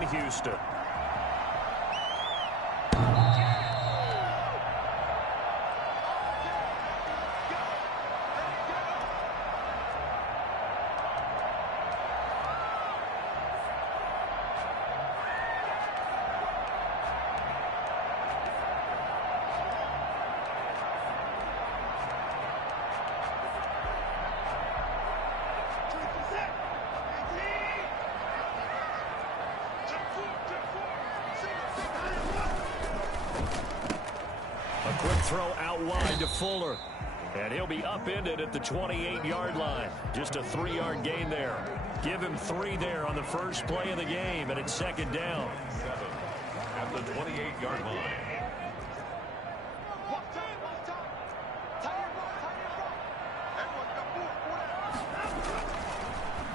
in Houston. Quick throw out wide to Fuller. And he'll be upended at the 28-yard line. Just a 3-yard gain there. Give him 3 there on the first play of the game, and it's second down. At the 28-yard line.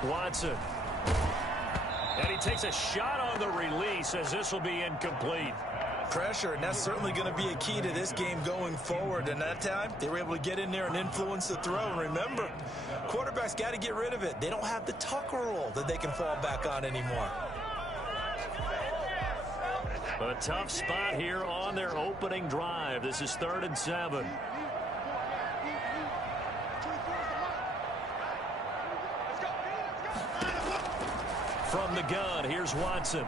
Watson. And he takes a shot on the release as this will be incomplete. Pressure, and that's certainly going to be a key to this game going forward. And that time, they were able to get in there and influence the throw. And remember, quarterbacks got to get rid of it. They don't have the tuck rule that they can fall back on anymore. A tough spot here on their opening drive. This is 3rd and 7. From the gun, here's Watson.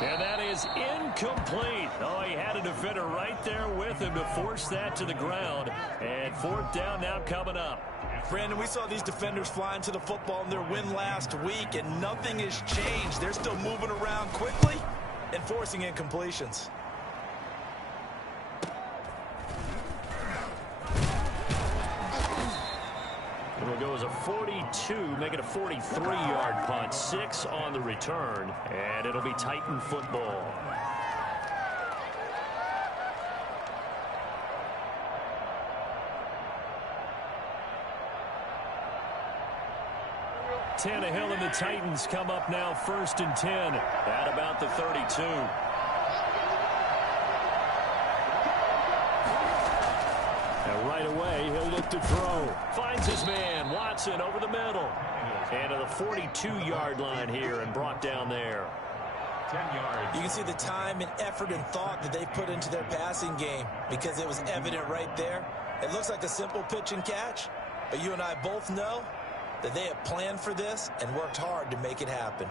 And that is incomplete. Oh, he had a defender right there with him to force that to the ground. And 4th down now coming up. Brandon, we saw these defenders flying to the football in their win last week, and nothing has changed. They're still moving around quickly and forcing incompletions. It'll go as a 42, make it a 43-yard punt. 6 on the return, and it'll be Titan football. Tannehill and the Titans come up now 1st and 10 at about the 32. And right away, he'll look to throw. Finds his man, Watson, over the middle. And to the 42-yard line here and brought down there. 10 yards. You can see the time and effort and thought that they put into their passing game because it was evident right there. It looks like a simple pitch and catch, but you and I both know that they have planned for this and worked hard to make it happen.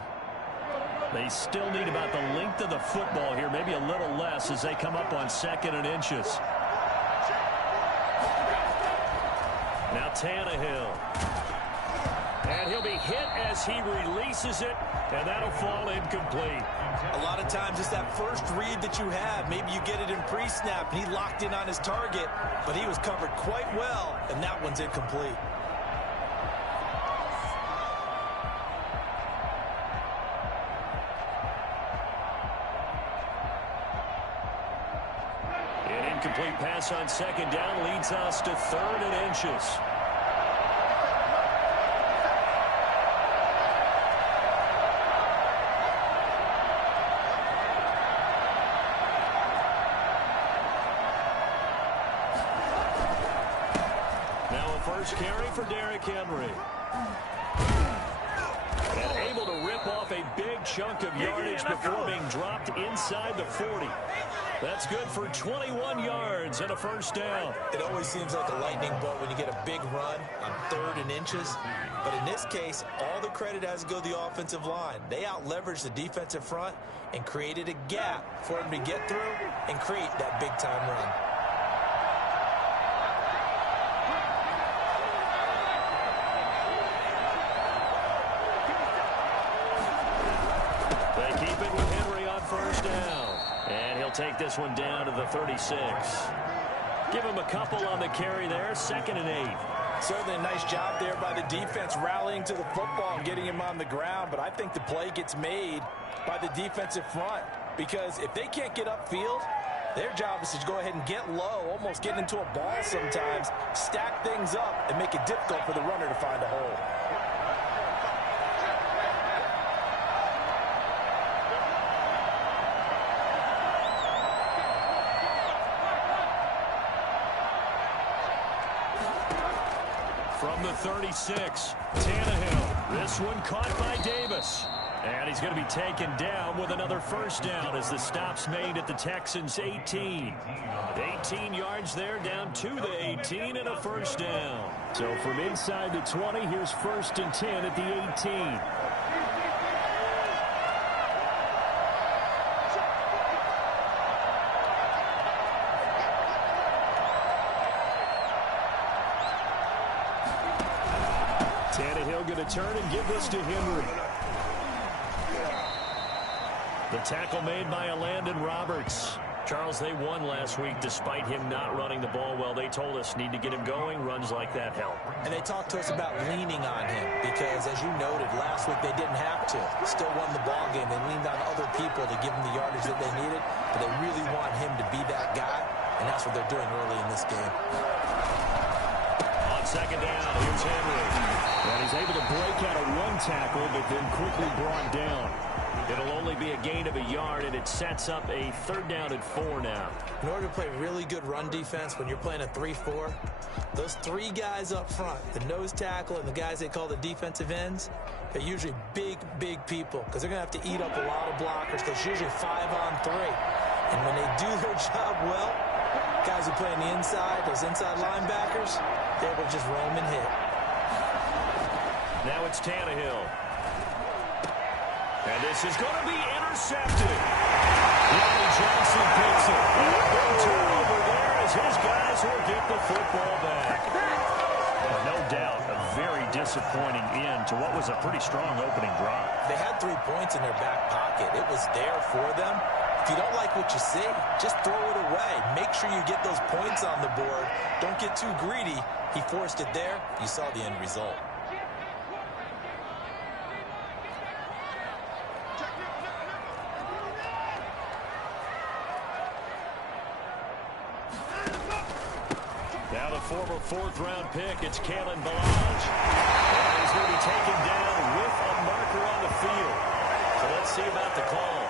They still need about the length of the football here, maybe a little less as they come up on 2nd and inches. Now Tannehill. And he'll be hit as he releases it, and that'll fall incomplete. A lot of times it's that first read that you have. Maybe you get it in pre-snap, and he locked in on his target, but he was covered quite well, and that one's incomplete. An incomplete pass on 2nd down leads us to 3rd and inches. First carry for Derrick Henry. And able to rip off a big chunk of yardage before being dropped inside the 40. That's good for 21 yards and a first down. It always seems like a lightning bolt when you get a big run on 3rd and inches. But in this case, all the credit has to go to the offensive line. They out-leveraged the defensive front and created a gap for him to get through and create that big-time run. Take this one down to the 36. Give him a couple on the carry there. 2nd and 8. Certainly a nice job there by the defense rallying to the football and getting him on the ground. But I think the play gets made by the defensive front because if they can't get upfield, their job is to go ahead and get low, almost get into a ball sometimes, stack things up, and make it difficult for the runner to find a hole. From the 36, Tannehill. This one caught by Davis. And he's going to be taken down with another first down as the stop's made at the Texans' 18. 18 yards there, down to the 18 and a first down. So from inside the 20, here's 1st and 10 at the 18. Tannehill going to turn and give this to Henry. The tackle made by Landon Roberts. Charles, they won last week despite him not running the ball well. They told us need to get him going. Runs like that help. And they talked to us about leaning on him because, as you noted, last week they didn't have to. Still won the ball game. They leaned on other people to give them the yardage that they needed, but they really want him to be that guy, and that's what they're doing early in this game. On 2nd down, here's Henry. And he's able to break out of one tackle, but then quickly brought down. It'll only be a gain of a yard, and it sets up a 3rd down and 4 now. In order to play really good run defense when you're playing a 3-4, those 3 guys up front, the nose tackle and the guys they call the defensive ends, they're usually big, big people because they're going to have to eat up a lot of blockers. There's usually 5 on 3. And when they do their job well, guys who play on the inside, those inside linebackers, they're able to just roam and hit. Now it's Tannehill. And this is going to be intercepted. Ronnie Johnson picks it. And a big turnover there as his guys will get the football back. Well, no doubt, a very disappointing end to what was a pretty strong opening drive. They had 3 points in their back pocket. It was there for them. If you don't like what you see, just throw it away. Make sure you get those points on the board. Don't get too greedy. He forced it there. You saw the end result. Now the former 4th-round pick, it's Kalen Ballage. And he's going to be taken down with a marker on the field. So let's see about the call.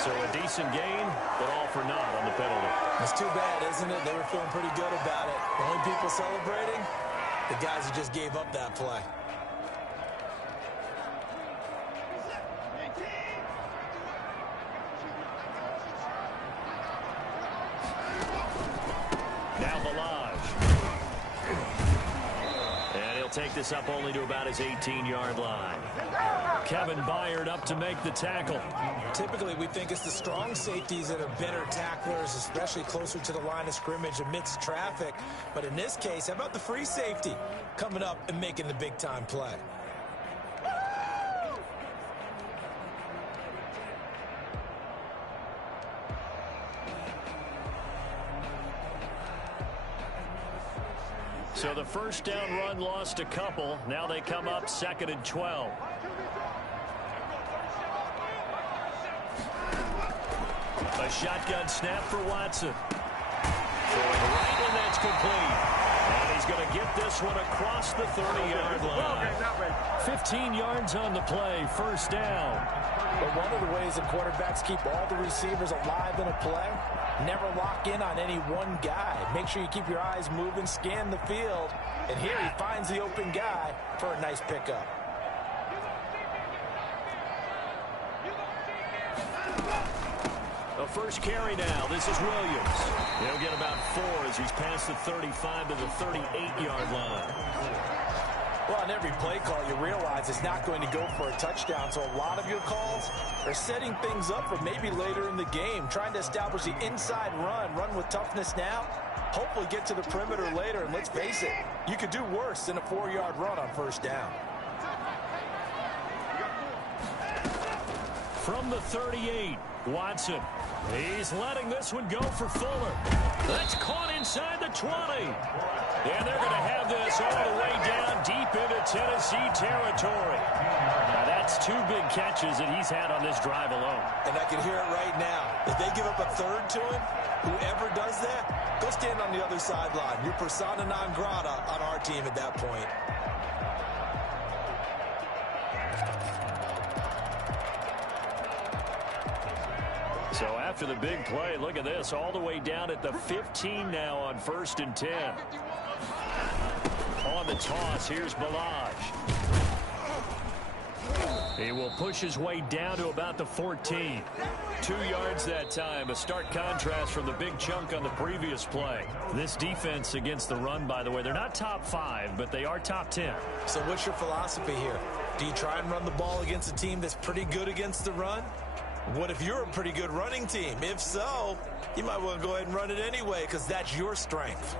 So a decent gain, but all for naught on the penalty. It's too bad, isn't it? They were feeling pretty good about it. The only people celebrating, the guys who just gave up that play. Now Ballage. And he'll take this up only to about his 18-yard line. Kevin Byard up to make the tackle. Typically, we think it's the strong safeties that are better tacklers, especially closer to the line of scrimmage amidst traffic. But in this case, how about the free safety coming up and making the big-time play? So the first down run lost a couple. Now they come up 2nd and 12. A shotgun snap for Watson. Throwing right, and that's complete. And he's going to get this one across the 30-yard line. 15 yards on the play, first down. But one of the ways that quarterbacks keep all the receivers alive in a play, never lock in on any one guy. Make sure you keep your eyes moving, scan the field. And here he finds the open guy for a nice pickup. A first carry now. This is Williams. He'll get about 4 as he's past the 35 to the 38-yard line. Well, on every play call, you realize it's not going to go for a touchdown. So a lot of your calls are setting things up for maybe later in the game, trying to establish the inside run with toughness now, hopefully get to the perimeter later. And let's face it, you could do worse than a 4-yard run on first down. From the 38, Watson. He's letting this one go for Fuller. That's caught inside the 20. And they're going to have this all the way down deep into Tennessee territory. Now that's 2 big catches that he's had on this drive alone. And I can hear it right now. If they give up a 3rd to him, whoever does that, go stand on the other sideline. You're persona non grata on our team at that point. So after the big play, look at this, all the way down at the 15 now on 1st and 10. On the toss, here's Ballage. He will push his way down to about the 14. 2 yards that time. A stark contrast from the big chunk on the previous play. This defense against the run, by the way, they're not top 5, but they are top 10. So what's your philosophy here? Do you try and run the ball against a team that's pretty good against the run? What if you're a pretty good running team? If so, you might want to go ahead and run it anyway because that's your strength.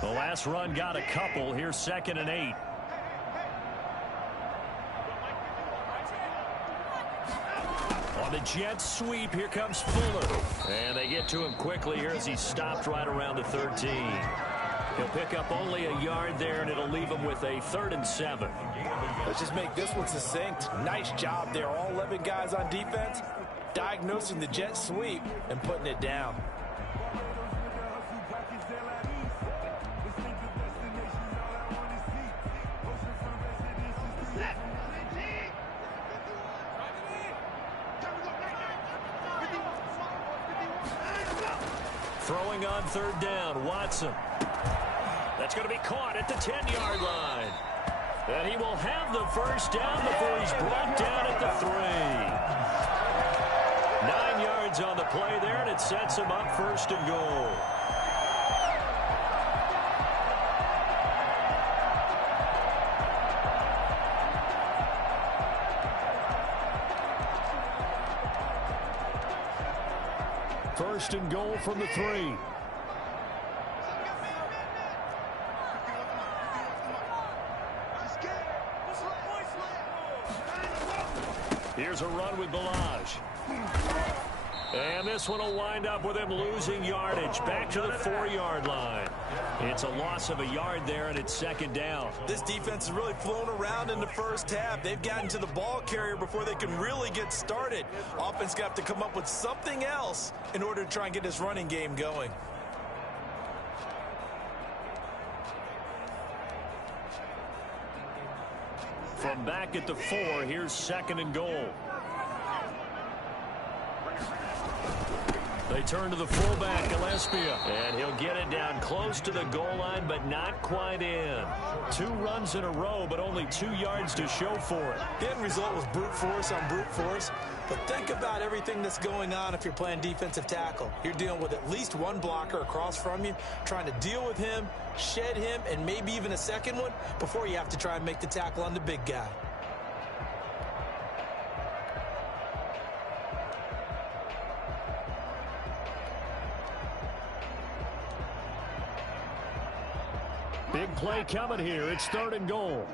The last run got a couple. Here's 2nd and 8. On the jet sweep, here comes Fuller. And they get to him quickly here as he stopped right around the 13. He'll pick up only a yard there, and it'll leave him with a 3rd and 7. Let's just make this one succinct. Nice job there. All 11 guys on defense diagnosing the jet sweep and putting it down. Throwing on 3rd down, Watson. That's going to be caught at the 10-yard line. And he will have the first down before he's brought down at the 3. 9 yards on the play there, and it sets him up 1st and goal. First and goal from the 3. Here's a run with Balaj. And this one will wind up with him losing yardage. Back to the 4-yard line. It's a loss of a yard there, and it's 2nd down. This defense has really flown around in the first half. They've gotten to the ball carrier before they can really get started. Offense got to come up with something else in order to try and get this running game going. From back at the 4, here's 2nd and goal. They turn to the fullback, Gillespie, and he'll get it down close to the goal line, but not quite in. 2 runs in a row, but only 2 yards to show for it. The end result was brute force on brute force, but think about everything that's going on if you're playing defensive tackle. You're dealing with at least one blocker across from you, trying to deal with him, shed him, and maybe even a second one before you have to try and make the tackle on the big guy. Big play coming here. It's 3rd and goal.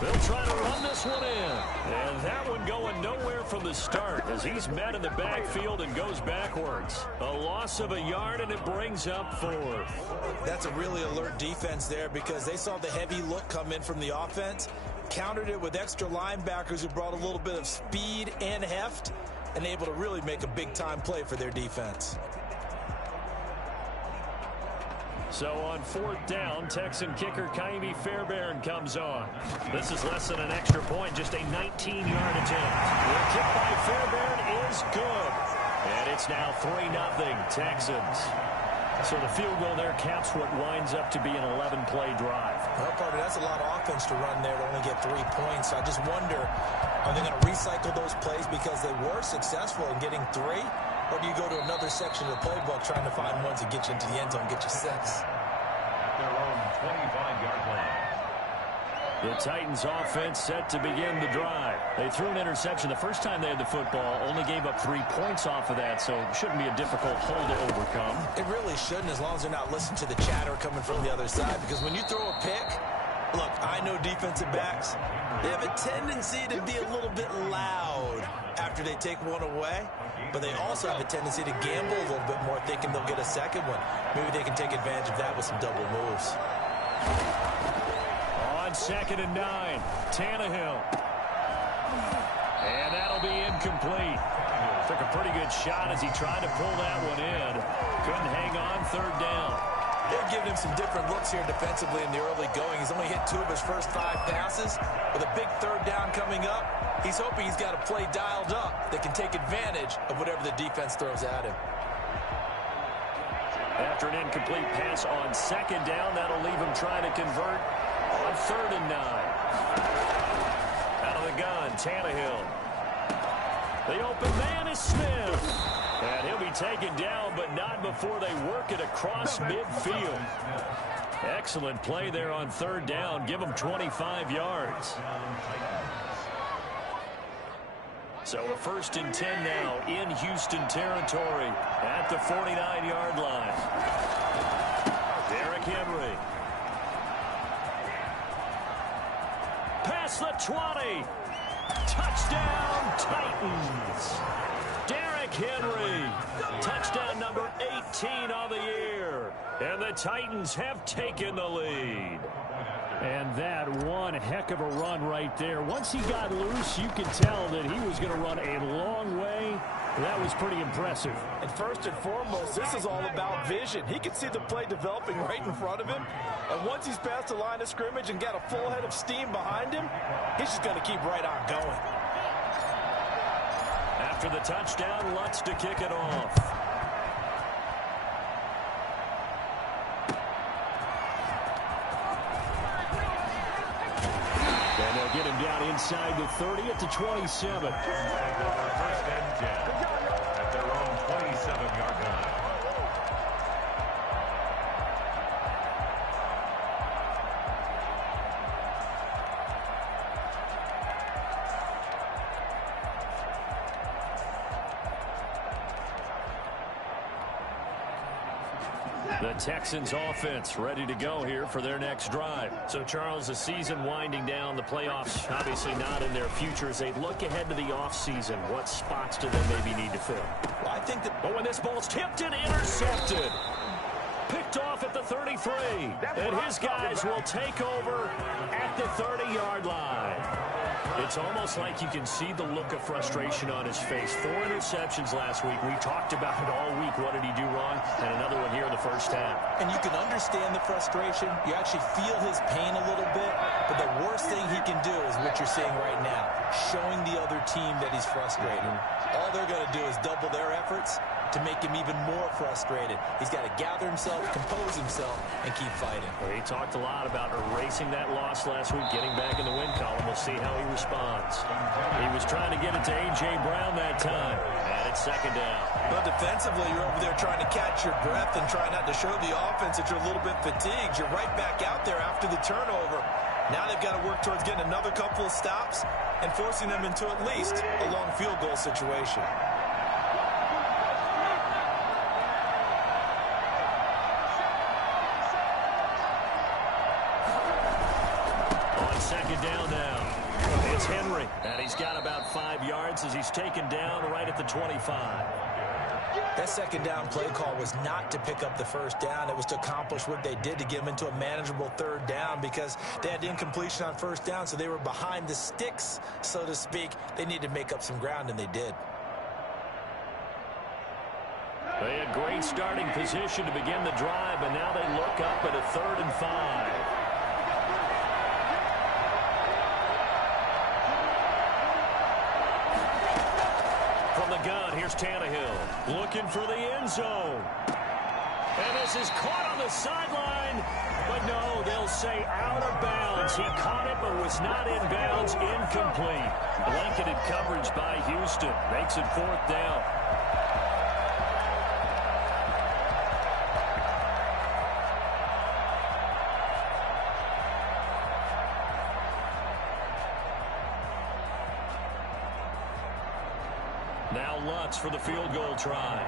They'll try to run this one in. And that one going nowhere from the start as he's met in the backfield and goes backwards. A loss of a yard, and it brings up 4th. That's a really alert defense there because they saw the heavy look come in from the offense, countered it with extra linebackers who brought a little bit of speed and heft, and able to really make a big-time play for their defense. So on 4th down, Texan kicker Kaimi Fairbairn comes on. This is less than an extra point, just a 19-yard attempt. The kick by Fairbairn is good. And it's now 3-0 Texans. So the field goal there caps what winds up to be an 11-play drive. Well, partner, that's a lot of offense to run there to only get 3 points. So I just wonder, are they going to recycle those plays because they were successful in getting 3? Or do you go to another section of the playbook trying to find ones that get you into the end zone and get you 6? Their own 25-yard line. The Titans offense set to begin the drive. They threw an interception the first time they had the football, only gave up 3 points off of that, so it shouldn't be a difficult hole to overcome. It really shouldn't, as long as they're not listening to the chatter coming from the other side, because when you throw a pick, look, I know defensive backs, they have a tendency to be a little bit loud after they take one away, but they also have a tendency to gamble a little bit more, thinking they'll get a second one. Maybe they can take advantage of that with some double moves. On 2nd and 9, Tannehill. And that'll be incomplete. Took a pretty good shot as he tried to pull that one in. Couldn't hang on 3rd down. They've given him some different looks here defensively in the early going. He's only hit 2 of his first 5 passes. With a big third down coming up, he's hoping he's got a play dialed up that can take advantage of whatever the defense throws at him. After an incomplete pass on second down, that'll leave him trying to convert on 3rd and 9. Out of the gun, Tannehill. The open man is Smith. And he'll be taken down, but not before they work it across midfield. Excellent play there on 3rd down. Give him 25 yards. So a 1st and 10 now in Houston territory at the 49-yard line. Derrick Henry. Past the 20. Touchdown, Titans. Derrick Henry. Touchdown number 18 of the year. And the Titans have taken the lead. And that one heck of a run right there. Once he got loose, you could tell that he was going to run a long way. That was pretty impressive. And first and foremost, this is all about vision. He can see the play developing right in front of him. And once he's past the line of scrimmage and got a full head of steam behind him, he's just going to keep right on going. After the touchdown, Lutz to kick it off. And they'll get him down inside the 30 at the 27. 1st and 10 at their own 27-yard line. The Texans offense ready to go here for their next drive. So, Charles, the season winding down, the playoffs obviously not in their future. As they look ahead to the offseason, what spots do they maybe need to fill? Well, I think that... But when this ball's tipped and intercepted, picked off at the 33, and his guys will take over at the 30-yard line. It's almost like you can see the look of frustration on his face. 4 interceptions last week. We talked about it all week. What did he do wrong? And another one here in the first half. And you can understand the frustration. You actually feel his pain a little bit. But the worst thing he can do is what you're seeing right now, showing the other team that he's frustrated. All they're going to do is double their efforts to make him even more frustrated. He's got to gather himself, compose himself, and keep fighting. Well, he talked a lot about erasing that loss last week, getting back in the win column. We'll see how he responds. He was trying to get it to A.J. Brown that time, and it's 2nd down. But defensively, you're over there trying to catch your breath and try not to show the offense that you're a little bit fatigued. You're right back out there after the turnover. Now they've got to work towards getting another couple of stops and forcing them into at least a long field goal situation. Second down now. It's Henry, and he's got about 5 yards as he's taken down right at the 25. That 2nd down play call was not to pick up the 1st down. It was to accomplish what they did to get them into a manageable 3rd down because they had incompletion on 1st down, so they were behind the sticks, so to speak. They needed to make up some ground, and they did. They had great starting position to begin the drive, and now they look up at a 3rd and 5. Gun. Here's Tannehill looking for the end zone. And this is caught on the sideline. But no, they'll say out of bounds. He caught it but was not in bounds. Incomplete. Blanketed coverage by Houston. Makes it 4th down. Now Lutz for the field goal try.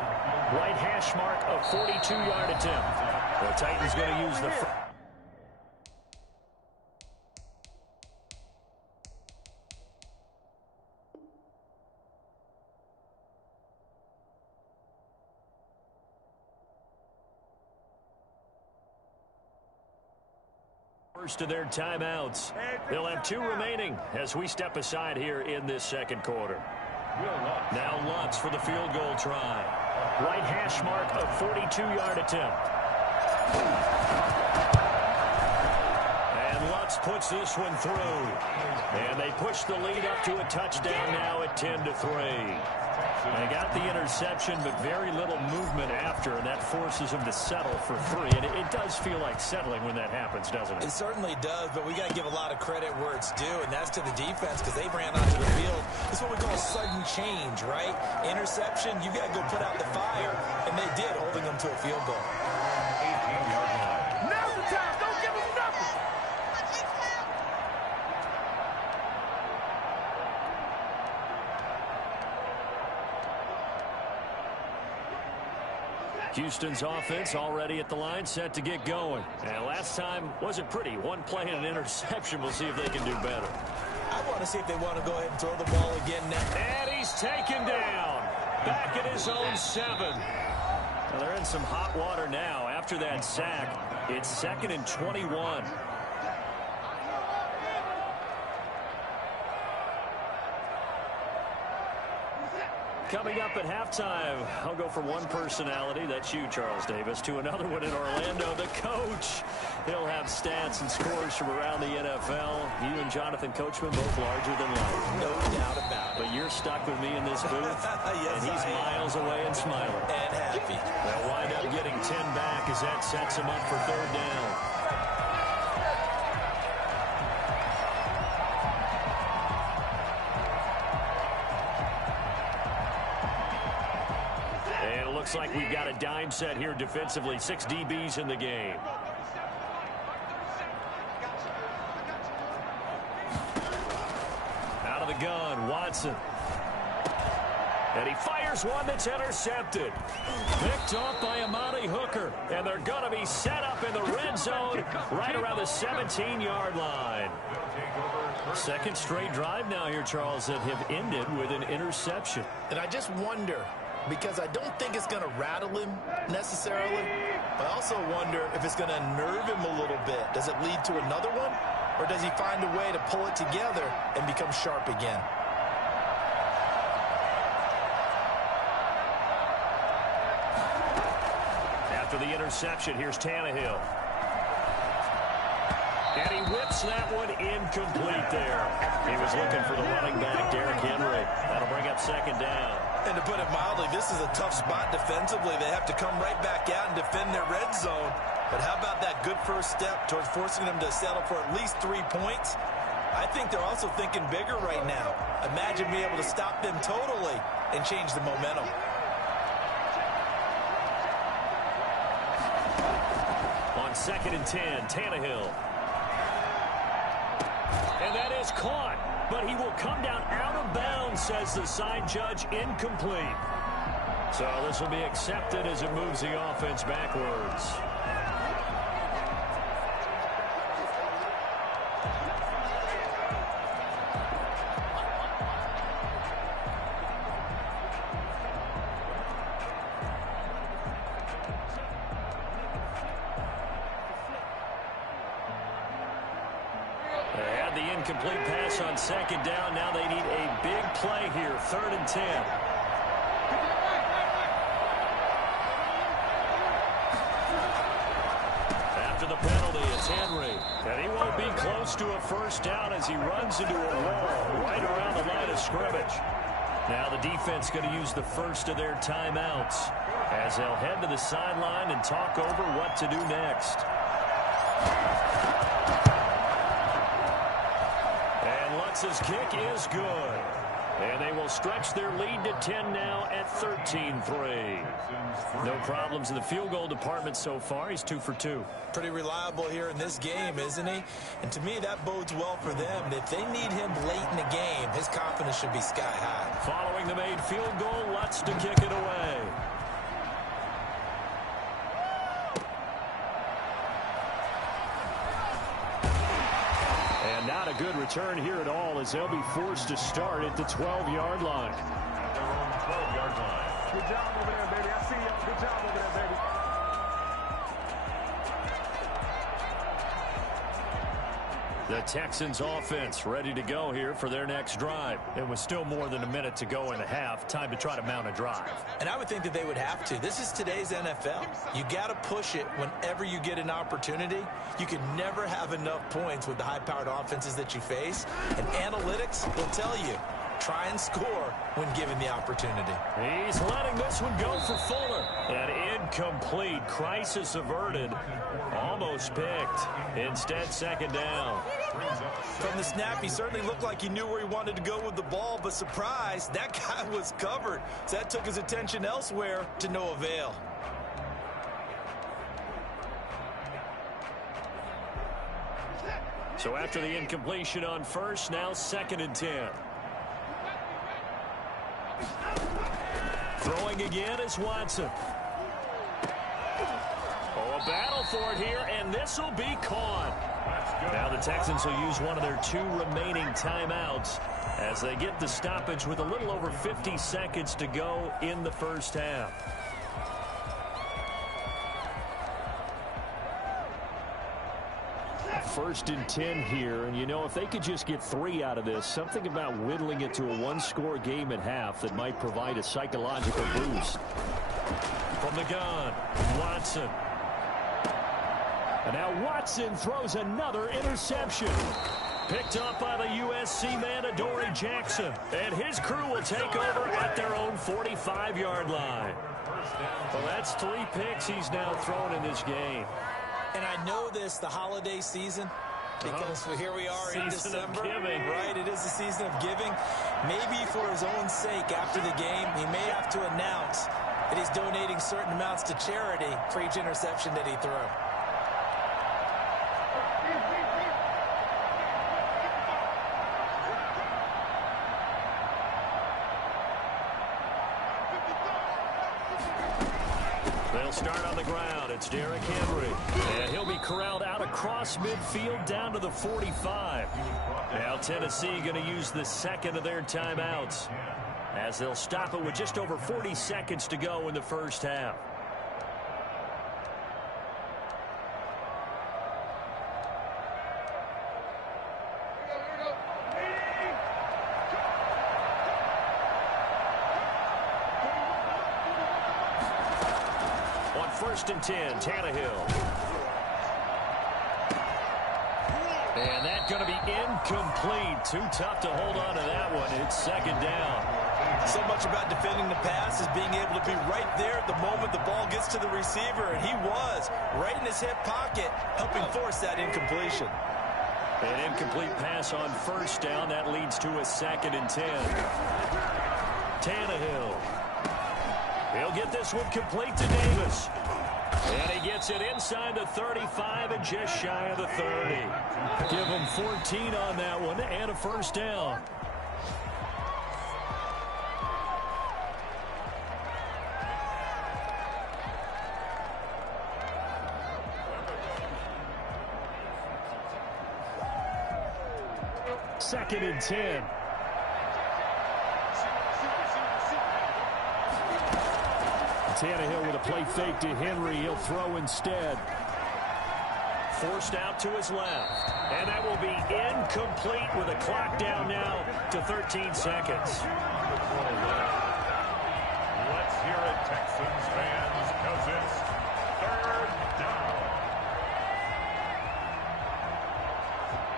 Right hash mark, a 42-yard attempt. The Titans going to use the... First of their timeouts. They'll have 2 remaining as we step aside here in this 2nd quarter. Now Lutz for the field goal try. Right hash mark, a 42-yard attempt. And Lutz puts this one through. And they push the lead up to a touchdown now at 10-3. They got the interception, but very little movement after, and that forces them to settle for 3. And it does feel like settling when that happens, doesn't it? It certainly does, but we got to give a lot of credit where it's due, and that's to the defense because they ran onto the field. It's what we call sudden change, right? Interception, you got to go put out the fire, and they did, holding them to a field goal. 18-yard line. Now's the time. Don't give them nothing. Houston's offense already at the line, set to get going. And last time wasn't pretty. One play and an interception. We'll see if they can do better. I want to see if they want to go ahead and throw the ball again now. And he's taken down. Back at his own 7. Well, they're in some hot water now. After that sack, it's 2nd and 21. Coming up at halftime, I'll go from one personality, that's you, Charles Davis, to another one in Orlando, the coach. He'll have stats and scores from around the NFL. You and Jonathan Coachman both larger than life. No doubt about it. But you're stuck with me in this booth, Yes, and he's miles away and smiling. And happy. They'll wind up getting 10 back as that sets him up for 3rd down. Looks like we've got a dime set here defensively. 6 DBs in the game. Out of the gun, Watson. And he fires one that's intercepted. Picked off by Amani Hooker. And they're going to be set up in the red zone right around the 17-yard line. 2nd straight drive now here, Charles, that have ended with an interception. And I just wonder, because I don't think it's going to rattle him necessarily, but I also wonder if it's going to nerve him a little bit. Does it lead to another one, or does he find a way to pull it together and become sharp again? After the interception, here's Tannehill. And he whips that one incomplete there. He was looking for the running back, Derrick Henry. That'll bring up 2nd down. And to put it mildly, this is a tough spot defensively. They have to come right back out and defend their red zone. But how about that good first step towards forcing them to settle for at least 3 points? I think they're also thinking bigger right now. Imagine being able to stop them totally and change the momentum. On 2nd and 10, Tannehill. And that is caught. But he will come down out of bounds, says the side judge, incomplete. So this will be accepted as it moves the offense backwards. Incomplete pass on 2nd down. Now they need a big play here. 3rd and 10. After the penalty, it's Henry. And he won't be close to a first down as he runs into a wall right around the line of scrimmage. Now the defense going to use the first of their timeouts as they'll head to the sideline and talk over what to do next. Lutz's kick is good. And they will stretch their lead to 10 now at 13-3. No problems in the field goal department so far. He's 2 for 2. Pretty reliable here in this game, isn't he? And to me, that bodes well for them. If they need him late in the game, his confidence should be sky high. Following the made field goal, Lutz to kick it away. And not a good return here at all as they'll be forced to start at the 12-yard line. At their own 12-yard line. Good job over there, baby. I see you. Good job over there, baby. The Texans offense ready to go here for their next drive. It was still more than a minute to go in the half. Time to try to mount a drive. And I would think that they would have to. This is today's NFL. You got to push it whenever you get an opportunity. You can never have enough points with the high-powered offenses that you face. And analytics will tell you, try and score when given the opportunity. He's letting this one go for Fuller. An incomplete. Crisis averted. Almost picked. Instead, second down. From the snap, he certainly looked like he knew where he wanted to go with the ball, but surprise, that guy was covered. So that took his attention elsewhere to no avail. So after the incompletion on first, now 2nd and 10. Throwing again is Watson. Oh, a battle for it here, and this will be caught. Now the Texans will use one of their 2 remaining timeouts as they get the stoppage with a little over 50 seconds to go in the first half. First and 10 here, and you know, if they could just get 3 out of this, something about whittling it to a 1-score game at half that might provide a psychological boost. From the gun, Watson. And now Watson throws another interception. Picked up by the USC man, Adoree Jackson. And his crew will take over at their own 45-yard line. Well, that's 3 picks he's now thrown in this game. And I know this, the holiday season, because here we are in December. Right, it is the season of giving. Maybe for his own sake after the game, he may have to announce that he's donating certain amounts to charity for each interception that he threw. They'll start on the ground. It's Derrick Henry. And he'll be corralled out across midfield down to the 45. Now Tennessee going to use the 2nd of their timeouts as they'll stop it with just over 40 seconds to go in the first half. First and 10, Tannehill. And that's going to be incomplete. Too tough to hold on to that one. It's 2nd down. So much about defending the pass is being able to be right there at the moment the ball gets to the receiver, and he was right in his hip pocket, helping force that incompletion. An incomplete pass on first down. That leads to a 2nd and 10. Tannehill. He'll get this one complete to Davis. And he gets it inside the 35 and just shy of the 30. Give him 14 on that one and a first down. Second and 10. Tannehill with a play fake to Henry. He'll throw instead. Forced out to his left. And that will be incomplete with a clock down now to 13 seconds. Let's hear it, Texans fans, because it's 3rd down.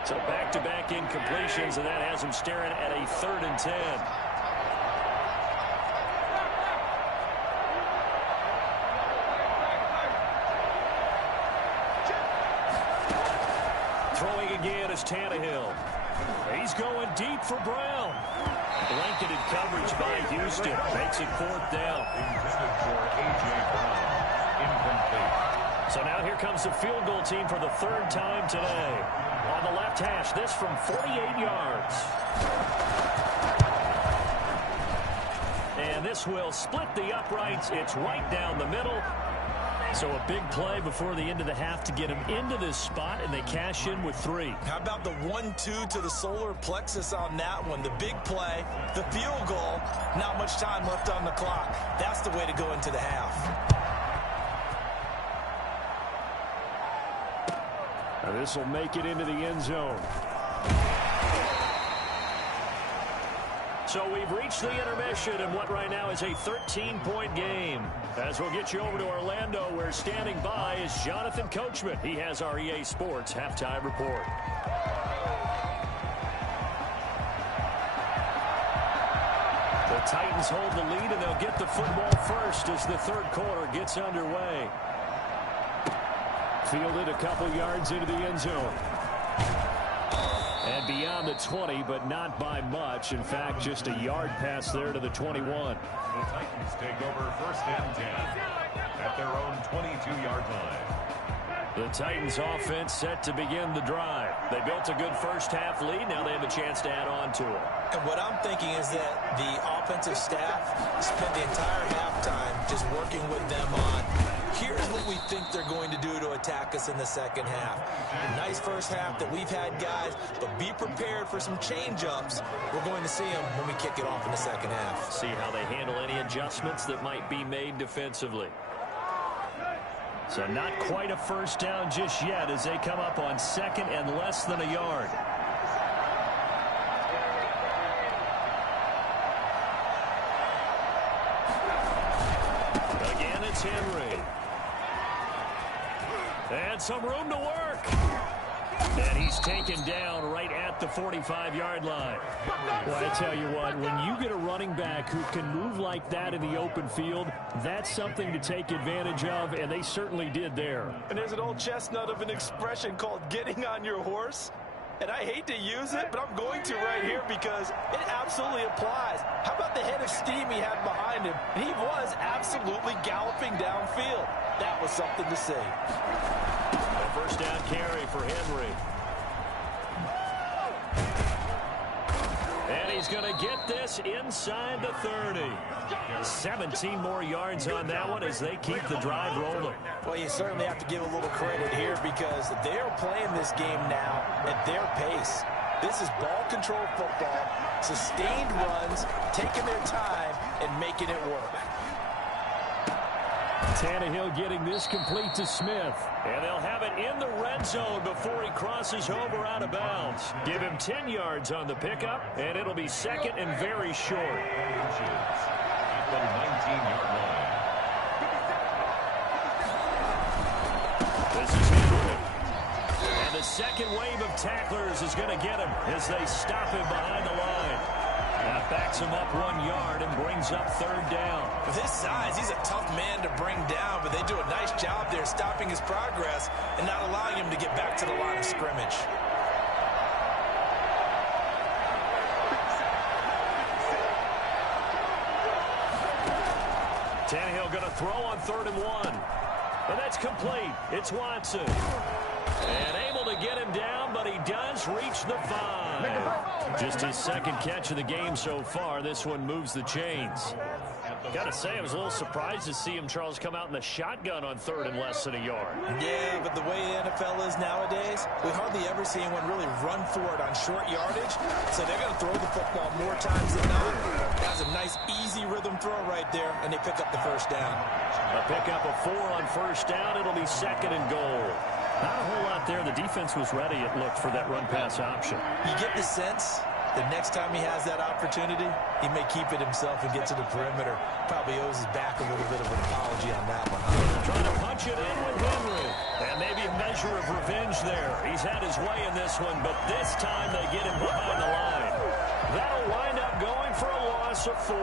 So back-to-back incompletions, and that has him staring at a 3rd and 10. Throwing again is Tannehill. He's going deep for Brown. Blanketed coverage by Houston. Makes it 4th down. Intended for A.J. Brown. Incomplete. So now here comes the field goal team for the 3rd time today. On the left hash, this from 48 yards. And this will split the uprights. It's right down the middle. So a big play before the end of the half to get him into this spot, and they cash in with 3. How about the 1-2 to the solar plexus on that one? The big play, the field goal, not much time left on the clock. That's the way to go into the half. This will make it into the end zone. So we've reached the intermission in what right now is a 13-point game. As we'll get you over to Orlando, where standing by is Jonathan Coachman. He has our EA Sports halftime report. The Titans hold the lead, and they'll get the football first as the third quarter gets underway. Fielded a couple yards into the end zone. And beyond the 20, but not by much. In fact, just a yard pass there to the 21. The Titans take over first and 10 at their own 22-yard line. The Titans offense set to begin the drive. They built a good first half lead. Now they have a chance to add on to it. And what I'm thinking is that the offensive staff spent the entire halftime just working with them on, here's what we think they're going to do to attack us in the second half. Nice first half that we've had, guys, but be prepared for some change-ups. We're going to see them when we kick it off in the second half. See how they handle any adjustments that might be made defensively. So not quite a first down just yet as they come up on second and less than a yard. Again, it's Henry. And some room to work. And he's taken down right at the 45-yard line. Well, I tell you what, when you get a running back who can move like that in the open field, that's something to take advantage of, and they certainly did there. And there's an old chestnut of an expression called getting on your horse. And I hate to use it, but I'm going to right here because it absolutely applies. How about the head of steam he had behind him? He was absolutely galloping downfield. That was something to see. A first down carry for Henry. And he's going to get this inside the 30. 17 more yards on that one as they keep the drive rolling. Well, you certainly have to give a little credit here because they're playing this game now at their pace. This is ball control football, sustained runs, taking their time, and making it work. Tannehill getting this complete to Smith. And they'll have it in the red zone before he crosses over out of bounds. Give him 10 yards on the pickup, and it'll be second and very short. At the 19-yard line. This is Henry. And the second wave of tacklers is going to get him as they stop him behind the line. That backs him up 1 yard and brings up third down. With his size, he's a tough man to bring down, but they do a nice job there stopping his progress and not allowing him to get back to the line of scrimmage. Tannehill going to throw on 3rd and 1. And that's complete. It's Watson. And able to get him down, but he does reach the 5. Just his second catch of the game so far. This one moves the chains. Got to say, I was a little surprised to see him, Charles, come out in the shotgun on 3rd and less than a yard. Yeah, but the way the NFL is nowadays, we hardly ever see anyone really run for it on short yardage. So they're going to throw the football more times than not. That's a nice, easy rhythm throw right there, and they pick up the first down. A pickup of 4 on first down. It'll be second and goal. Not a whole lot there. The defense was ready, it looked, for that run-pass option. You get the sense that next time he has that opportunity, he may keep it himself and get to the perimeter. Probably owes his back a little bit of an apology on that one. Trying to punch it in with Henry. And maybe a measure of revenge there. He's had his way in this one, but this time they get him behind the line. That'll wind up going for a loss of 4.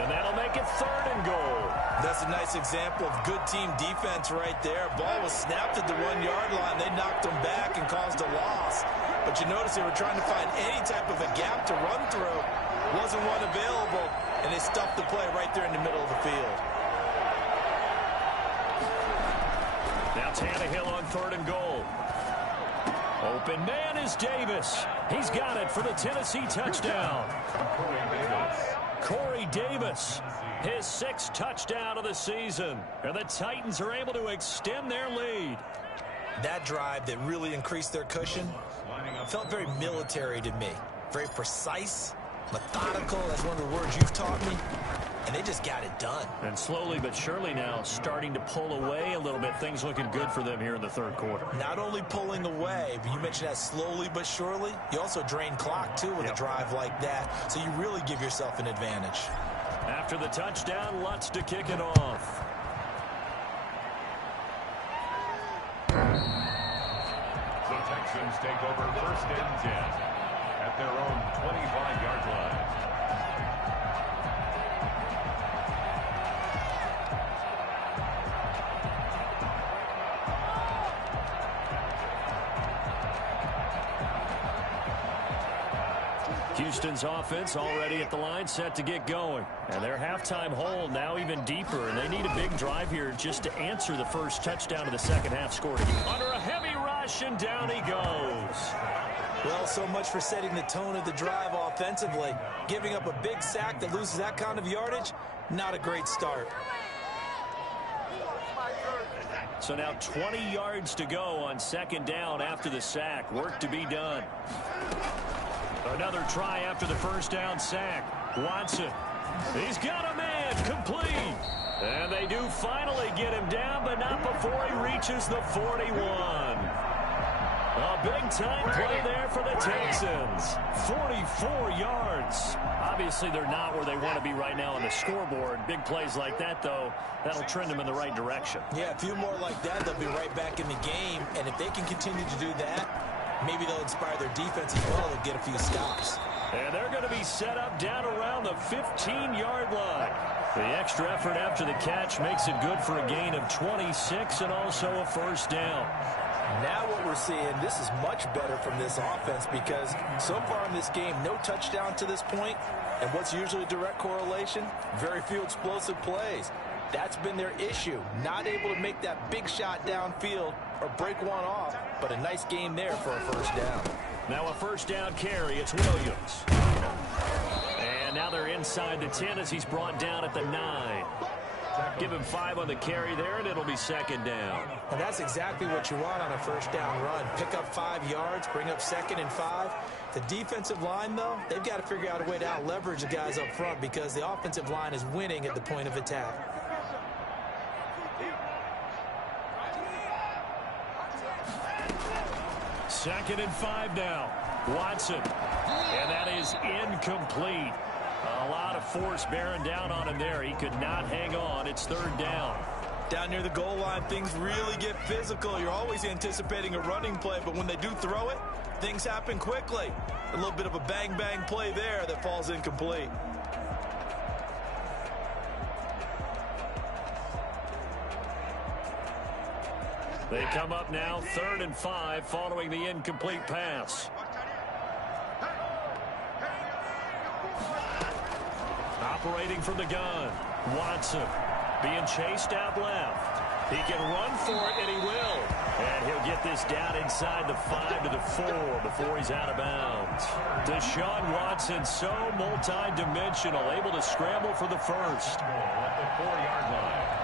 And that'll make it 3rd and goal. That's a nice example of good team defense right there. Ball was snapped at the 1-yard line. They knocked him back and caused a loss. But you notice they were trying to find any type of a gap to run through. Wasn't one available, and they stuffed the play right there in the middle of the field. Now Tannehill on 3rd and goal. Open man is Davis. He's got it for the Tennessee touchdown. Corey Davis, his 6th touchdown of the season. And the Titans are able to extend their lead. That drive that really increased their cushion felt very military to me. Very precise, methodical, that's one of the words you've taught me. And and they just got it done. And slowly but surely now starting to pull away a little bit. Things looking good for them here in the third quarter. Not only pulling away, but you mentioned that slowly but surely. You also drain clock, too, with a drive like that. So you really give yourself an advantage. After the touchdown, Lutz to kick it off. The Texans take over 1st and 10 at their own 25-yard line. Houston's offense already at the line, set to get going. And their halftime hole now even deeper, and they need a big drive here just to answer the first touchdown of the second half scored. Under a heavy rush, and down he goes. Well, so much for setting the tone of the drive offensively. Giving up a big sack that loses that kind of yardage, not a great start. So now 20 yards to go on second down after the sack. Work to be done. Another try after the first down sack. Watson. He's got a man. Complete. And they do finally get him down, but not before he reaches the 41. A big-time play there for the Texans. 44 yards. Obviously, they're not where they want to be right now on the scoreboard. Big plays like that, though, that'll trend them in the right direction. Yeah, a few more like that, they'll be right back in the game. And if they can continue to do that, maybe they'll inspire their defense as well and get a few stops. And they're going to be set up down around the 15-yard line. The extra effort after the catch makes it good for a gain of 26 and also a first down. Now what we're seeing, this is much better from this offense because so far in this game, no touchdown to this point. And what's usually a direct correlation? Very few explosive plays. That's been their issue. Not able to make that big shot downfield or break one off, but a nice game there for a first down. Now a first down carry. It's Williams. And now they're inside the 10 as he's brought down at the 9. Give him 5 on the carry there, and it'll be second down. And that's exactly what you want on a first down run. Pick up 5 yards, bring up second and 5. The defensive line, though, they've got to figure out a way to out-leverage the guys up front because the offensive line is winning at the point of attack. Second and 5 now. Watson. And that is incomplete. A lot of force bearing down on him there. He could not hang on. It's third down. Down near the goal line, things really get physical. You're always anticipating a running play, but when they do throw it, things happen quickly. A little bit of a bang-bang play there that falls incomplete. They come up now, 3rd and 5, following the incomplete pass. Operating from the gun, Watson being chased out left. He can run for it, and he will. And he'll get this down inside the 5 to the 4 before he's out of bounds. Deshaun Watson, so multi-dimensional, able to scramble for the first. At the 4-yard line.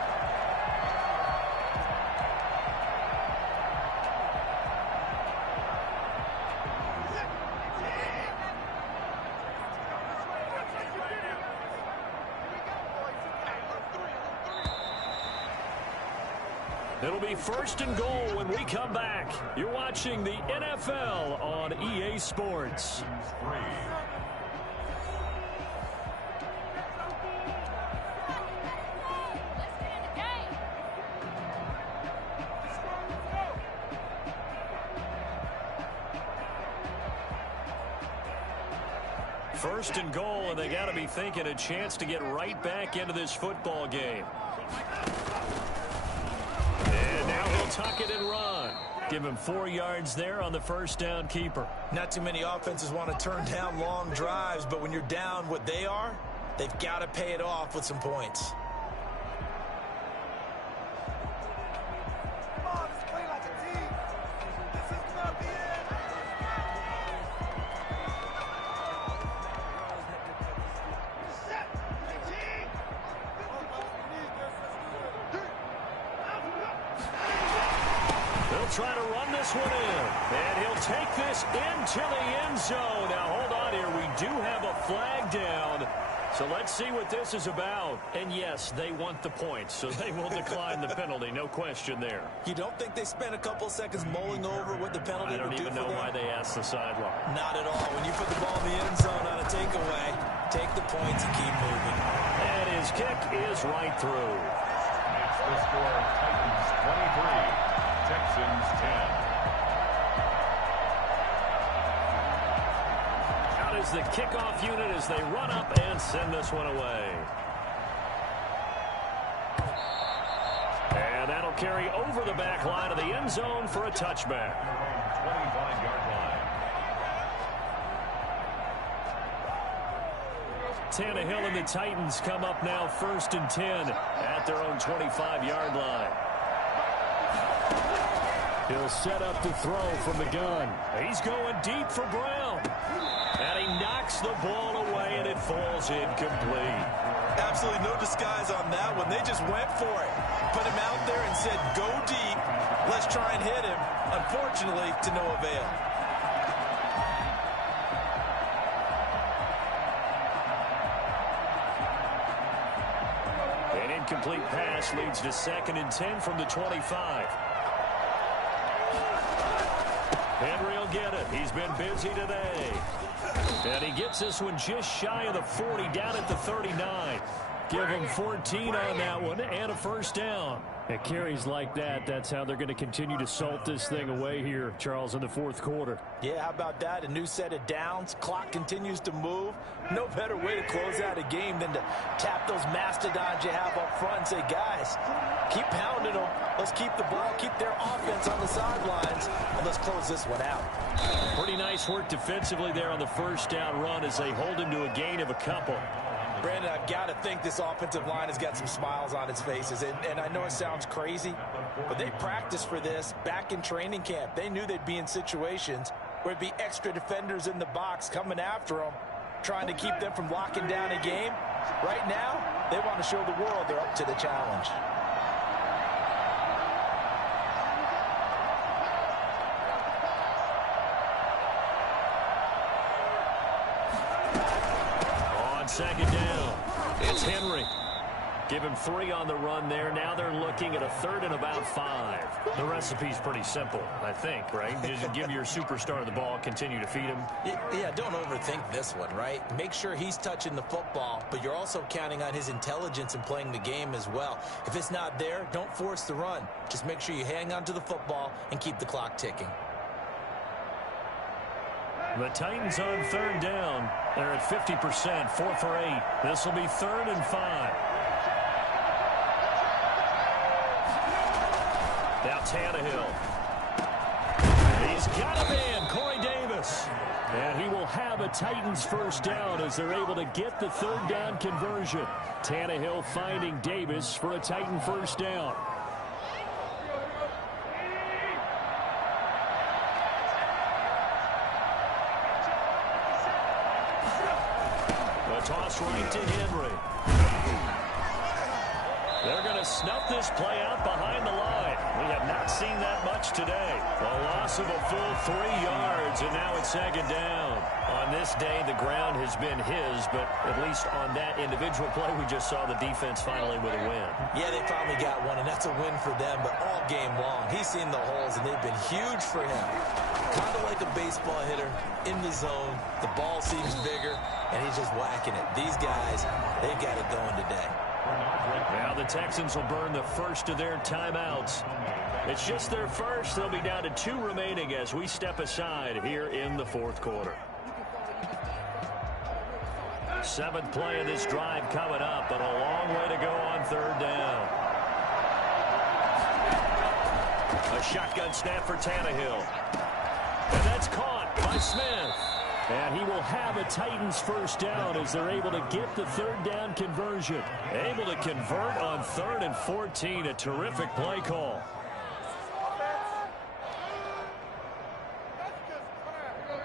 It'll be 1st and goal when we come back. You're watching the NFL on EA Sports. First and goal, and they got to be thinking a chance to get right back into this football game. Tuck it and run. Give him 4 yards there on the first down keeper. Not too many offenses want to turn down long drives, but when you're down what they are, they've got to pay it off with some points. Try to run this one in, and he'll take this into the end zone. Now, hold on here. We do have a flag down, So let's see what this is about. And yes, they want the points, so they will decline the penalty. No question there. You don't think they spent a couple seconds mulling over what the penalty would do for them? I don't even know why they asked the sideline. Not at all. When you put the ball in the end zone on a takeaway, take the points and keep moving. And his kick is right through. It's the score, Titans 23, Texans 10. Is the kickoff unit as they run up and send this one away. And that'll carry over the back line of the end zone for a touchback. 25-yard line. Tannehill and the Titans come up now 1st and 10 at their own 25-yard line. He'll set up to throw from the gun. He's going deep for Brown. And he knocks the ball away, and it falls incomplete. Absolutely no disguise on that one. They just went for it. Put him out there and said, go deep. Let's try and hit him. Unfortunately, to no avail. An incomplete pass leads to 2nd and 10 from the 25. Henry will get it. He's been busy today. And he gets this one just shy of the 40, down at the 39. Give him 14 on that one and a first down. At carries like that, that's how they're going to continue to salt this thing away here, Charles, in the 4th quarter. Yeah, how about that? A new set of downs. Clock continues to move. No better way to close out a game than to tap those mastodons you have up front and say, guys, keep pounding them. Let's keep the ball, keep their offense on the sidelines, and let's close this one out. Pretty nice work defensively there on the first down run as they hold him to a gain of a couple. Brandon, I've got to think this offensive line has got some smiles on its faces. And I know it sounds crazy, but they practiced for this back in training camp. They knew they'd be in situations where it'd be extra defenders in the box coming after them, trying to keep them from locking down a game. Right now, they want to show the world they're up to the challenge. Second down. It's Henry. Give him 3 on the run there. Now they're looking at a 3rd and about 5. The recipe's pretty simple, I think, right? Just give your superstar the ball, continue to feed him. Yeah, don't overthink this one, right? Make sure he's touching the football, but you're also counting on his intelligence in playing the game as well. If it's not there, don't force the run. Just make sure you hang on to the football and keep the clock ticking. The Titans on 3rd down. They're at 50%, 4 for 8. This will be 3rd and 5. Now Tannehill. He's got a man, Corey Davis. And he will have a Titans first down as they're able to get the 3rd down conversion. Tannehill finding Davis for a Titan first down. Toss right to Henry. They're going to snuff this play out behind the line. We have not seen that much today. A loss of a full 3 yards, and now it's 2nd down. On this day, the ground has been his, but at least on that individual play, we just saw the defense finally with a win. Yeah, they finally got one, and that's a win for them, but all game long, he's seen the holes, and they've been huge for him. Kind of like a baseball hitter in the zone. The ball seems bigger, and he's just whacking it. These guys, they've got it going today. Now the Texans will burn the first of their timeouts. It's just their first. They'll be down to 2 remaining as we step aside here in the 4th quarter. 7th play of this drive coming up, but a long way to go on 3rd down. A shotgun snap for Tannehill. And that's caught by Smith. And he will have a Titans first down as they're able to get the 3rd down conversion. Able to convert on 3rd and 14. A terrific play call.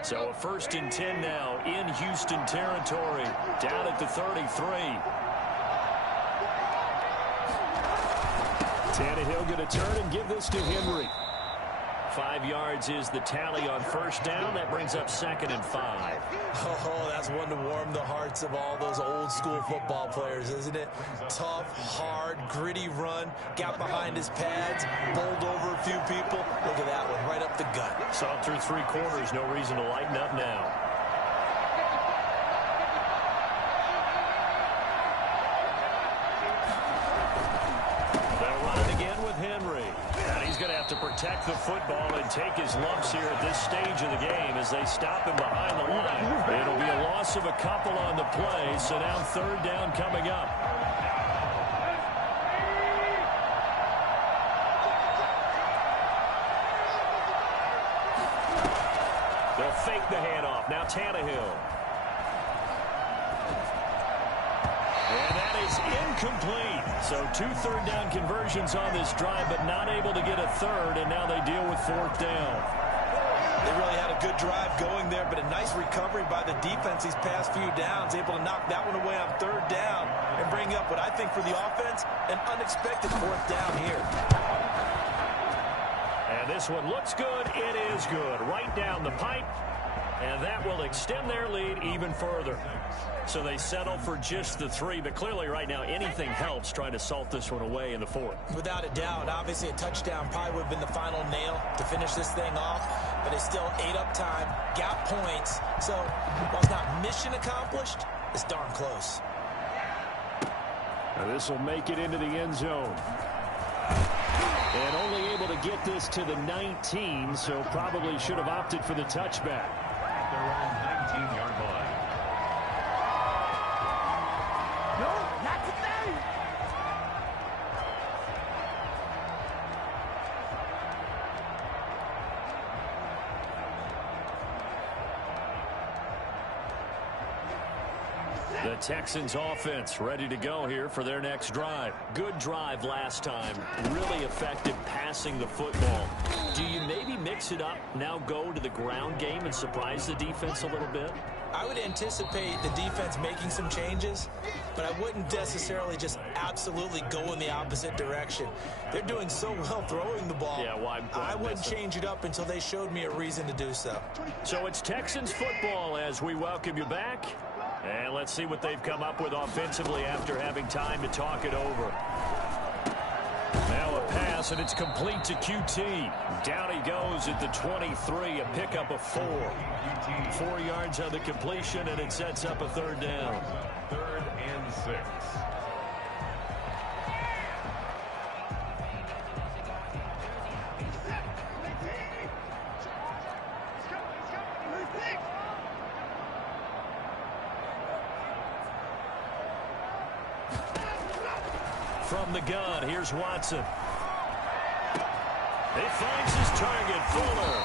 So a 1st and 10 now in Houston territory. Down at the 33. Tannehill going to turn and give this to Henry. 5 yards is the tally on first down. That brings up 2nd and 5. Oh, that's one to warm the hearts of all those old school football players, isn't it? Tough, hard, gritty run. Got behind his pads, bowled over a few people. Look at that one, right up the gut. So through 3 quarters, no reason to lighten up now. He's going to have to protect the football and take his lumps here at this stage of the game as they stop him behind the line. It'll be a loss of a couple on the play, so now 3rd down coming up. They'll fake the handoff. Now Tannehill. And that is incomplete. So 2 3rd down conversions on this drive, but not able to get a 3rd, and now they deal with 4th down. They really had a good drive going there, but a nice recovery by the defense these past few downs, able to knock that one away on 3rd down and bring up what I think for the offense, an unexpected 4th down here. And this one looks good. It is good. Right down the pipe. And that will extend their lead even further. So they settle for just the 3, but clearly right now anything helps trying to salt this one away in the 4th. Without a doubt, obviously a touchdown probably would have been the final nail to finish this thing off, but it's still ate up time, got points. So while it's not mission accomplished, it's darn close. Now this will make it into the end zone. And only able to get this to the 19, so probably should have opted for the touchback. Their own 19-yard line. No, not today. The Texans offense ready to go here for their next drive. Good drive last time. Really effective passing the football. Do you maybe mix it up, now go to the ground game and surprise the defense a little bit? I would anticipate the defense making some changes, but I wouldn't necessarily just absolutely go in the opposite direction. They're doing so well throwing the ball. Yeah, why I wouldn't change it up until they showed me a reason to do so. So it's Texans football as we welcome you back. And let's see what they've come up with offensively after having time to talk it over. Now a pass, and it's complete to QT. Down he goes at the 23, a pickup of 4. 4 yards on the completion, and it sets up a 3rd down. 3rd and 6. From the gun, here's Watson. He finds his target, Fuller.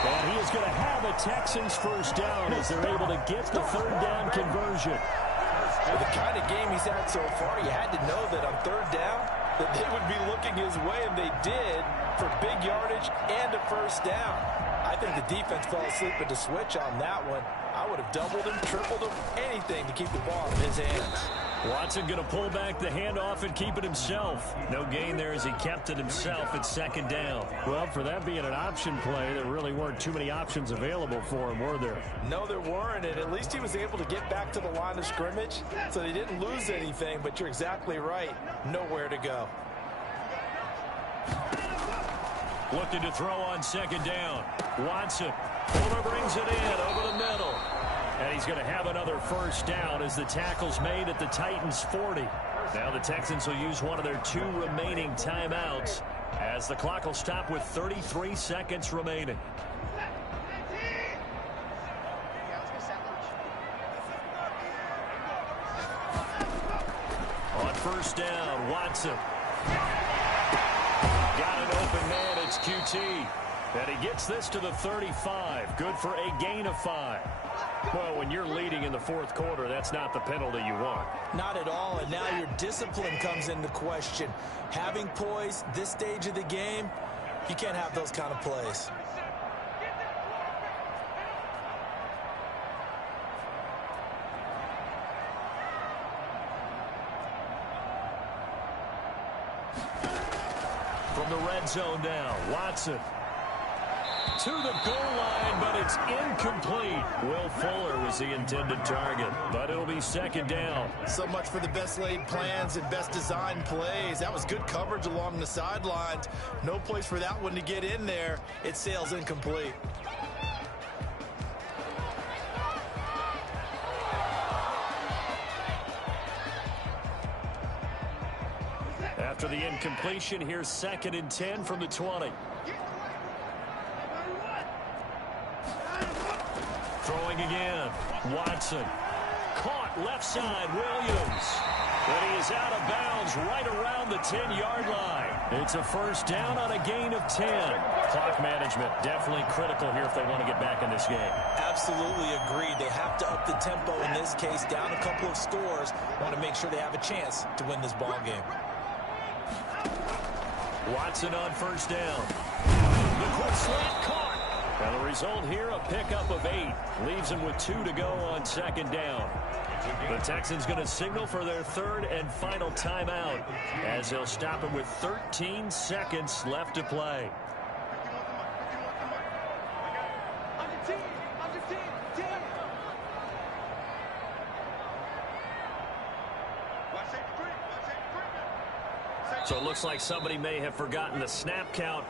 And he is going to have a Texans 1st down as they're able to get the 3rd down conversion. With the kind of game he's had so far, you had to know that on 3rd down, that they would be looking his way, and they did, for big yardage and a 1st down. I think the defense fell asleep at the switch on that one. I would have doubled him, tripled him, anything to keep the ball in his hands. Watson going to pull back the handoff and keep it himself. No gain there as he kept it himself at 2nd down. Well, for that being an option play, there really weren't too many options available for him, were there? No, there weren't, and at least he was able to get back to the line of scrimmage, so they didn't lose anything, but you're exactly right. Nowhere to go. Looking to throw on 2nd down. Watson. Fuller brings it in over the middle. And he's going to have another 1st down as the tackle's made at the Titans' 40. Now the Texans will use one of their 2 remaining timeouts as the clock will stop with 33 seconds remaining. On 1st down, Watson. Got an open man, it's QT. And he gets this to the 35. Good for a gain of 5. Well, when you're leading in the 4th quarter, that's not the penalty you want. Not at all, and now your discipline comes into question. Having poise this stage of the game, you can't have those kind of plays. From the red zone now, Watson. To the goal line, but it's incomplete. Will Fuller was the intended target, but it'll be second down. So much for the best laid plans and best designed plays. That was good coverage along the sidelines. No place for that one to get in there. It sails incomplete. After the incompletion, here's 2nd and 10 from the 20. Throwing again. Watson. Caught left side. Williams. But he is out of bounds right around the 10-yard line. It's a first down on a gain of 10. Clock management definitely critical here if they want to get back in this game. Absolutely agreed. They have to up the tempo in this case, down a couple of scores. Want to make sure they have a chance to win this ball game. Watson on first down. The quick slant caught. And the result here, a pickup of 8. Leaves him with 2 to go on second down. The Texans going to signal for their 3rd and final timeout as they'll stop him with 13 seconds left to play. So it looks like somebody may have forgotten the snap count,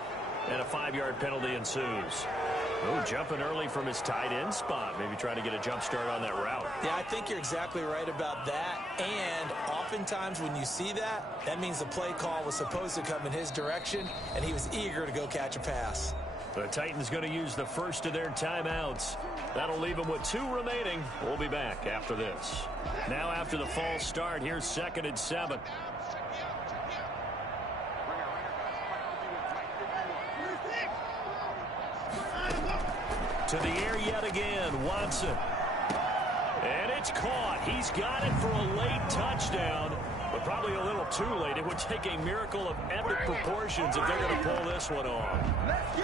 and a 5-yard penalty ensues. Oh, jumping early from his tight end spot. Maybe trying to get a jump start on that route. Yeah, I think you're exactly right about that. And oftentimes when you see that, that means the play call was supposed to come in his direction, and he was eager to go catch a pass. The Titans going to use the first of their timeouts. That'll leave them with 2 remaining. We'll be back after this. Now after the false start, here's 2nd and 7. To the air yet again, Watson. And it's caught. He's got it for a late touchdown, but probably a little too late. It would take a miracle of epic proportions if they're going to pull this one off.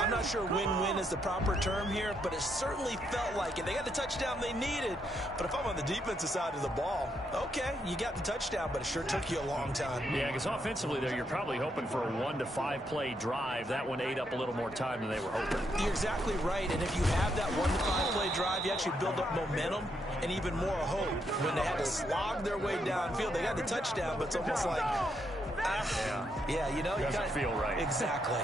I'm not sure win-win is the proper term here, but it certainly felt like it. They got the touchdown they needed, but if I'm on the defensive side of the ball, okay, you got the touchdown, but it sure took you a long time. Yeah, because offensively there, you're probably hoping for a 1 to 5 play drive. That one ate up a little more time than they were hoping. You're exactly right, and if you have that 1 to 5 play drive, you actually build up momentum and even more hope. When they had to slog their way downfield, they got the touchdown, but it's almost like, yeah, you know, you doesn't feel right. Exactly.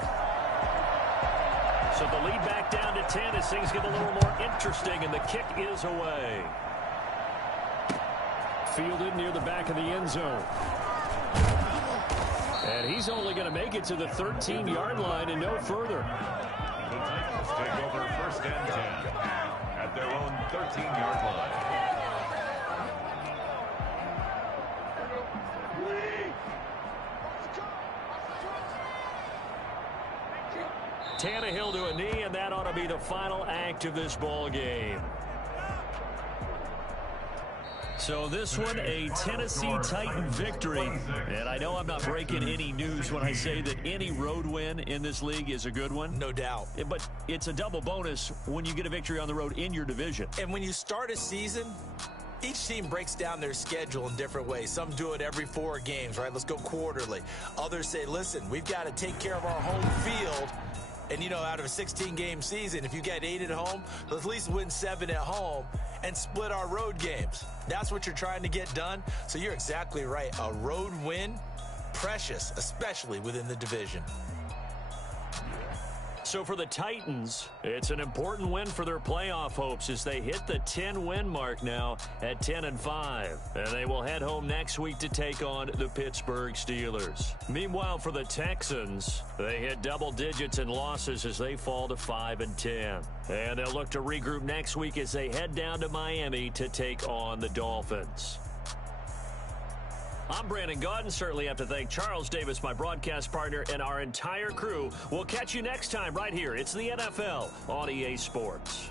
So the lead back down to 10 as things get a little more interesting, and the kick is away. Fielded near the back of the end zone. And he's only going to make it to the 13-yard line and no further. The Titans take over 1st and 10 at their own 13-yard line. Tannehill to a knee, and that ought to be the final act of this ball game. So this one, a Tennessee Titan victory. And I know I'm not breaking any news when I say that any road win in this league is a good one. No doubt. But it's a double bonus when you get a victory on the road in your division. And when you start a season, each team breaks down their schedule in different ways. Some do it every 4 games, right? Let's go quarterly. Others say, listen, we've got to take care of our home field. And, you know, out of a 16-game season, if you get 8 at home, let's at least win 7 at home and split our road games. That's what you're trying to get done. So you're exactly right. A road win, precious, especially within the division. So for the Titans, it's an important win for their playoff hopes as they hit the 10-win mark now at 10-5. And they will head home next week to take on the Pittsburgh Steelers. Meanwhile, for the Texans, they hit double digits in losses as they fall to 5-10. And they'll look to regroup next week as they head down to Miami to take on the Dolphins. I'm Brandon Gaudin. Certainly have to thank Charles Davis, my broadcast partner, and our entire crew. We'll catch you next time right here. It's the NFL on EA Sports.